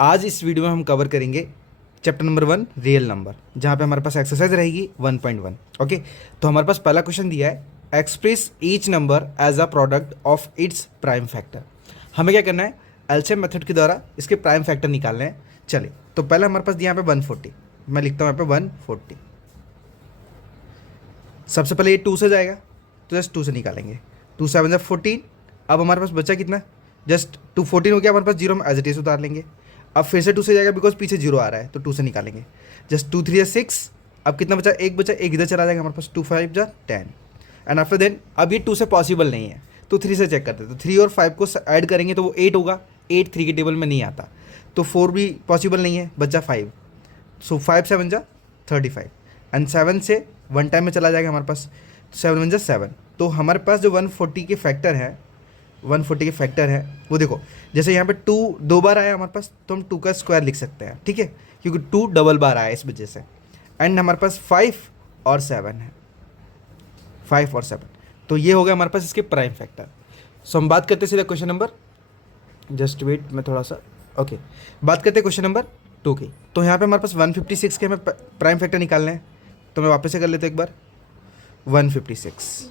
आज इस वीडियो में हम कवर करेंगे चैप्टर नंबर 1 रियल नंबर, जहाँ पे हमारे पास एक्सरसाइज रहेगी 1.1। ओके, तो हमारे पास पहला क्वेश्चन दिया है, express each number as a product of its prime factor. हमें क्या करना है, एलसीएम मेथड के द्वारा इसके प्राइम फैक्टर निकालने हैं। चलिए, तो पहले हमारे पास दिया यहाँ पे 140, मैं लिखता हूँ यहाँ पे 140। सबसे पहले ये 2 से जाएगा तो जस्ट 2 से निकालेंगे, 2 7 जा 14। अब हमारे पास बचा कितना, जस्ट 214 हो गया हमारे पास, जीरो में एज इट इज उतार लेंगे। अब फिर से 2 से जाएगा बिकॉज पीछे जीरो आ रहा है, तो 2 से निकालेंगे, जस्ट 2 3 6। अब कितना बचा, एक बचा, एक इधर चला जाएगा हमारे पास, 2 5 जा 10। एंड आफ्टर देन अब ये 2 से पॉसिबल नहीं है तो 3 से चेक करते हैं, तो 3 और 5 को ऐड करेंगे तो वो 8 होगा। 8 3 के टेबल में नहीं आता, तो 4 भी पॉसिबल नहीं है, बचा 5। सो 5 7 जा 35 एंड 7 से 1 टाइम में चला जाएगा हमारे पास, 7 1 जा 7। तो हमारे पास जो 140 के फैक्टर है, 140 के फैक्टर है वो देखो, जैसे यहाँ पे 2 2 बार आया हमारे पास तो हम 2 का स्क्वायर लिख सकते हैं, ठीक है, क्योंकि 2 डबल बार आया इस वजह से। एंड हमारे पास 5 और 7 है, 5 और 7, तो ये हो गया हमारे पास इसके प्राइम फैक्टर। सो हम बात करते हैं सीधा क्वेश्चन नंबर, जस्ट वेट मैं थोड़ा सा, ओके, बात करते हैं क्वेश्चन नंबर 2 की। तो यहाँ पे हमारे पास 156 के हमें प्राइम फैक्टर निकालने हैं, तो मैं वापस से कर लेता हूँ एक बार, 156।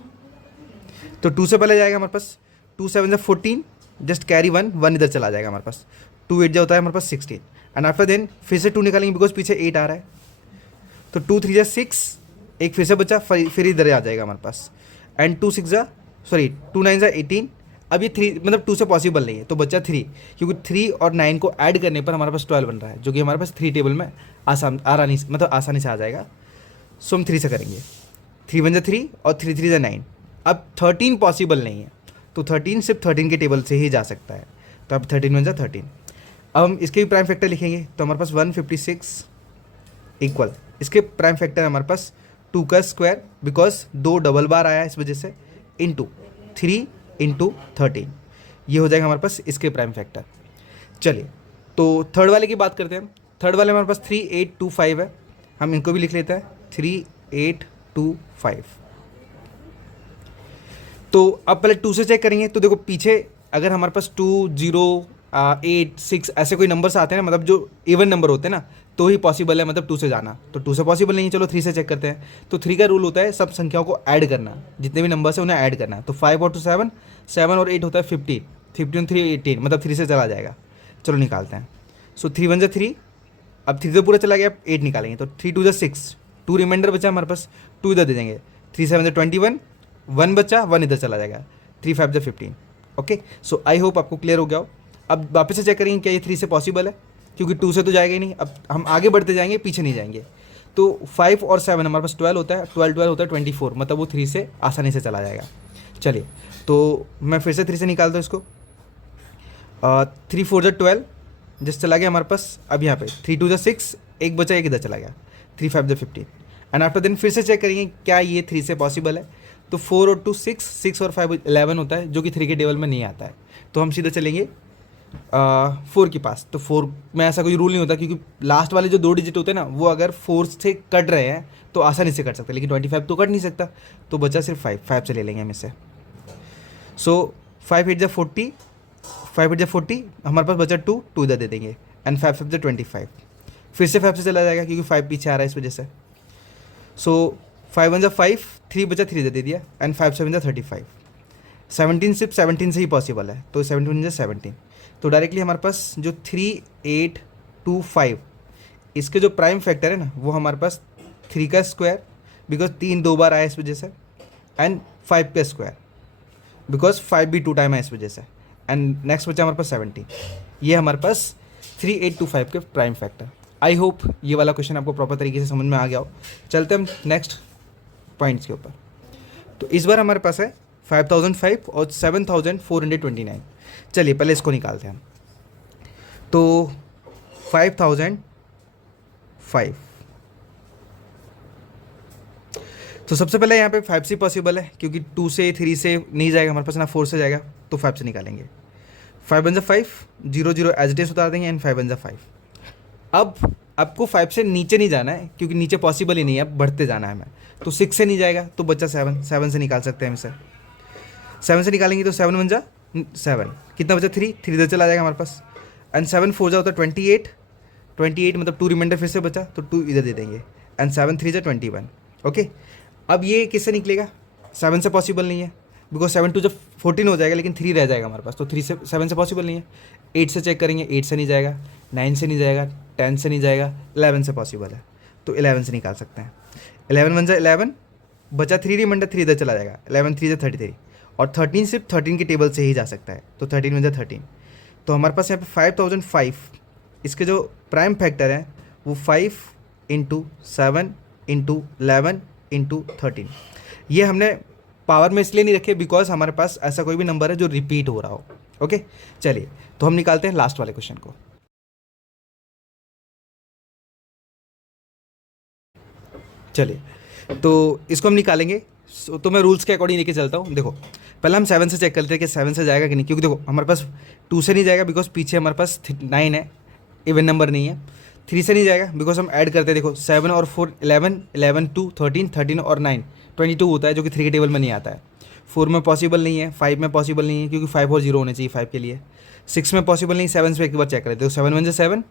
तो 2 से पहले जाएगा हमारे पास, 2 7 जा 14, जस्ट कैरी 1 1 इधर चला जाएगा हमारे पास, 2 8 जा होता है हमारे पास 16। एंड आफ्टर देन फिर से 2 निकालेंगे बिकॉज पीछे 8 आ रहा है, तो 2 3 जा 6, एक फिर से बचा, फिर इधर आ जाएगा हमारे पास। एंड 2 6 जा, सॉरी 2 9 जा 18। अब ये 3 मतलब 2 से पॉसिबल नहीं है, तो बचा 3, क्योंकि 3 और 9 को ऐड करने पर हमारे पास 12 बन रहा है, जो कि हमारे पास 3 टेबल में आसानी से आ जाएगा। सो हम 3 से करेंगे, 3 1 जा 3 और 3 3 जा 9। अब 13 पॉसिबल नहीं है, तो 13 सिर्फ 13 के टेबल से ही जा सकता है, तो अब 13 1 जा 13। अब हम इसके भी प्राइम फैक्टर लिखेंगे, तो हमारे पास 156 इक्वल, इसके प्राइम फैक्टर हमारे पास 2 का स्क्वायर, बिकॉज 2 डबल बार आया है इस वजह से, इंटू 3 इंटू 13, ये हो जाएगा हमारे पास इसके प्राइम फैक्टर। चलिए, तो थर्ड वाले की बात करते हैं। थर्ड वाले हमारे पास 3 8 2 5 है, हम इनको भी लिख लेते हैं, 3 8 2 5। तो अब पहले 2 से चेक करेंगे, तो देखो पीछे अगर हमारे पास 2 0 8 6 ऐसे कोई नंबर्स आते हैं ना, मतलब जो इवन नंबर होते हैं ना, तो ही पॉसिबल है मतलब 2 से जाना, तो 2 से पॉसिबल नहीं है, चलो 3 से चेक करते हैं। तो 3 का रूल होता है सब संख्याओं को ऐड करना, जितने भी नंबर्स हैं उन्हें ऐड करना, तो 5 और 2 7, 7 और 8 होता है 15, 15 और 3 18, मतलब 3 से चला जाएगा। चलो निकालते हैं। सो 3 1 जा 3, अब 3 तो पूरा चला गया, 8 निकालेंगे, तो 3 2 जा 6, 2 रिमाइंडर बचा हमारे पास, 2 इधर दे देंगे, 3 7 जा 21, 1 बचा, 1 इधर चला जाएगा, 3 5 जा 15। ओके, सो आई होप आपको क्लियर हो गया हो। अब वापस से चेक करेंगे क्या ये 3 से पॉसिबल है, क्योंकि 2 से तो जाएगा ही नहीं, अब हम आगे बढ़ते जाएंगे, पीछे नहीं जाएंगे। तो 5 और 7 हमारे पास 12 होता है, 12 होता है 24, मतलब वो 3 से आसानी से चला जाएगा। चलिए, तो मैं फिर से 3 से निकालता हूँ इसको, 3 4 जा 12, जस्ट चला गया हमारे पास। अब यहाँ पे 3 2 जा 6, एक बचा, एक इधर चला गया, 3 5 जा 15। एंड आफ्टर देन फिर से चेक करेंगे क्या ये 3 से पॉसिबल है, तो 4 और 2 6, 6 और 5 11 होता है, जो कि 3 के टेबल में नहीं आता है, तो हम सीधा चलेंगे 4 के पास। तो 4 में ऐसा कोई रूल नहीं होता, क्योंकि लास्ट वाले जो 2 डिजिट होते हैं ना, वो अगर 4 से कट रहे हैं तो आसानी से कट सकते हैं, लेकिन 25 तो कट नहीं सकता, तो बचा सिर्फ 5 से ले लेंगे हम इसे। सो 5 8 जा 40, 5 8 जा 40, हमारे पास बचा 2 2 इधर दे देंगे, एंड 5 5 जा 25, फिर से 5 से चला जाएगा क्योंकि 5 पीछे आ रहा है इस वजह से। सो 5 1 जा 5, 3 बचा, 3 इधर दे दिया, एंड 5 7 जा 35। 17 सिर्फ 17 से ही पॉसिबल है, तो 17 जा 17। तो डायरेक्टली हमारे पास जो 3 8 2 5, इसके जो प्राइम फैक्टर है ना, वो हमारे पास 3 का स्क्वायर, बिकॉज 3 2 बार आया इस वजह से, एंड 5 का स्क्वायर, बिकॉज 5 भी 2 टाइम है इस वजह से, एंड नेक्स्ट बचा हमारे पास 17। ये हमारे पास 3 8 2 5 के प्राइम फैक्टर। आई होप ये वाला क्वेश्चन आपको प्रॉपर तरीके से समझ में आ गया हो। चलते हम नेक्स्ट पॉइंट्स के ऊपर। तो इस बार हमारे पास है 5005 और 7429। चलिए पहले इसको निकालते हैं हम। तो 5005, तो सबसे पहले यहाँ पे 5 से पॉसिबल है, क्योंकि 2 से 3 से नहीं जाएगा हमारे पास ना, 4 से जाएगा, तो 5 से निकालेंगे। 5 1 जा 5, 0 0 एज इट इज उतार देंगे, एंड 5 1 जा 5। अब आपको 5 से नीचे नहीं जाना है, क्योंकि नीचे पॉसिबल ही नहीं है, अब बढ़ते जाना है हमें, तो 6 से नहीं जाएगा, तो बच्चा 7 7 से निकाल सकते हैं हम इसे। 7 से निकालेंगे तो 7 1 जा 7, कितना बचा, 3 3 इधर चला जाएगा हमारे पास, एंड 7 4 जा होता है 28, 28 मतलब 2 रिमाइंडर फिर से बचा तो 2 इधर दे देंगे, एंड 7 3 जा 21। ओके, अब ये किससे निकलेगा, 7 से पॉसिबल नहीं है बिकॉज 7 2 जब 14 हो जाएगा लेकिन 3 रह जाएगा हमारे पास, तो 3 से 7 से पॉसिबल नहीं है। 8 से चेक करेंगे, 8 से नहीं जाएगा, 9 से नहीं जाएगा, 10 से नहीं जाएगा, 11 से पॉसिबल है तो 11 से निकाल सकते हैं। 11 1 जा 11, बचा 3 रिमाइंडर, 3 इधर चला जाएगा, 11 3 जा 33, और 13 सिर्फ 13 के टेबल से ही जा सकता है तो 13 1 जा 13। तो हमारे पास यहाँ पे 5005, इसके जो प्राइम फैक्टर है वो 5 इंटू 7 इंटू 11 इंटू 13। ये हमने पावर में इसलिए नहीं रखे बिकॉज हमारे पास ऐसा कोई भी नंबर है जो रिपीट हो रहा हो। ओके, चलिए तो हम निकालते हैं लास्ट वाले क्वेश्चन को। चलिए तो इसको हम निकालेंगे। तो मैं रूल्स के अकॉर्डिंग लेके चलता हूँ। देखो पहले हम 7 से चेक करते हैं कि 7 से जाएगा कि नहीं, क्योंकि देखो हमारे पास 2 से नहीं जाएगा बिकॉज पीछे हमारे पास 9 है, इवन नंबर नहीं है। 3 से नहीं जाएगा बिकॉज हम ऐड करते हैं, देखो 7 और 4 11, 11 2 13, 13 और 9 22 होता है जो कि 3 के टेबल में नहीं आता है। 4 में पॉसिबल नहीं है, 5 में पॉसिबल नहीं है क्योंकि 5 और 0 होने चाहिए 5 के लिए। 6 में पॉसिबल नहीं, 7 से एक बार चेक कर लेते हो, 7 1 7,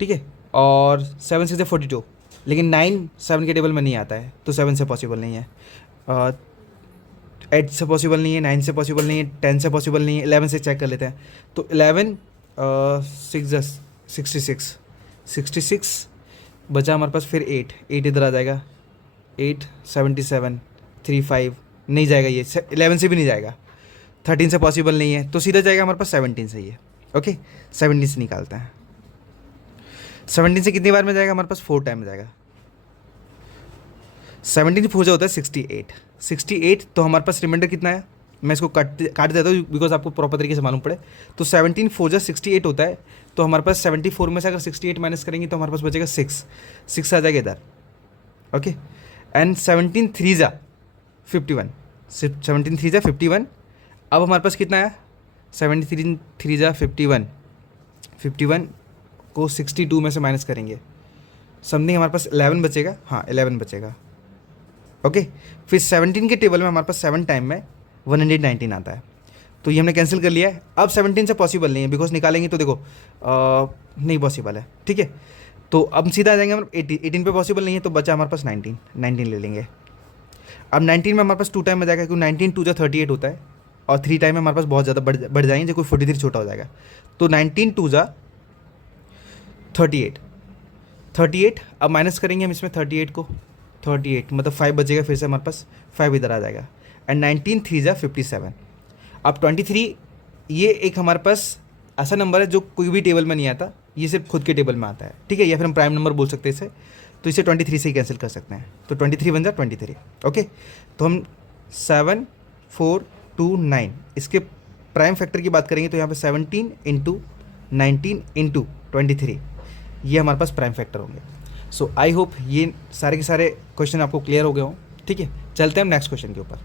ठीक है, और 7 6 42, लेकिन 9 7 के टेबल में नहीं आता है तो 7 से पॉसिबल नहीं है। 8 से पॉसिबल नहीं है, 9 से पॉसिबल नहीं है, 10 से पॉसिबल नहीं है, 11 से चेक कर लेते हैं। तो 11 6 66, 66 बचा हमारे पास, फिर 8 इधर आ जाएगा, 8 77 3 5 नहीं जाएगा, ये 11 से भी नहीं जाएगा, 13 से पॉसिबल नहीं है तो सीधा जाएगा हमारे पास 17 से ही है। ओके, 17 से निकालते हैं। 17 से कितनी बार में जाएगा हमारे पास, 4 टाइम में जाएगा। 17 4 होता है 68, 68 तो हमारे पास रिमाइंडर कितना है, मैं इसको काट देता हूँ बिकॉज आपको प्रॉपर तरीके से मालूम पड़े। तो 17 4 68 होता है, तो हमारे पास 74 में से अगर 68 माइनस करेंगे तो हमारे पास बचेगा 6 आ जाएगा इधर। ओके, एंड 17 3 जा 51, 17 3 जा 51। अब हमारे पास कितना है, 73 3 जा 51, 51 को 62 में से माइनस करेंगे, समथिंग हमारे पास 11 बचेगा, हाँ 11 बचेगा। ओके, फिर 17 के टेबल में हमारे पास 7 टाइम में 119 आता है, तो ये हमने कैंसिल कर लिया है। अब 17 से पॉसिबल नहीं है बिकॉज निकालेंगे तो देखो नहीं पॉसिबल है, ठीक है। तो अब सीधा आ जाएंगे हम 18 पे पॉसिबल नहीं है तो बचा हमारे पास 19 ले लेंगे। अब 19 में हमारे पास 2 टाइम में जाएगा क्योंकि 19 2 जा 38 होता है, और 3 टाइम में हमारे पास बहुत ज़्यादा बढ़ जाएंगे जो कोई 43 छोटा हो जाएगा। तो 19 2 जा 38, 38 अब माइनस करेंगे हम इसमें 38 को, 38 मतलब 5 बचेगा, फिर से हमारे पास 5 इधर आ जाएगा, एंड 19 3 जा 57। अब 23 ये एक हमारे पास ऐसा नंबर है जो कोई भी टेबल में नहीं आता, ये सिर्फ खुद के टेबल में आता है, ठीक है, या फिर हम प्राइम नंबर बोल सकते हैं इसे, तो इसे 23 से ही कैंसिल कर सकते हैं। तो 23 बन जा 23। ओके, तो हम 7 4 2 9 इसके प्राइम फैक्टर की बात करेंगे तो यहाँ पे 17 इंटू 19 इंटू 23 ये हमारे पास प्राइम फैक्टर होंगे। सो आई होप ये सारे के सारे क्वेश्चन आपको क्लियर हो गए हों, ठीक है। चलते हैं हम नेक्स्ट क्वेश्चन के ऊपर।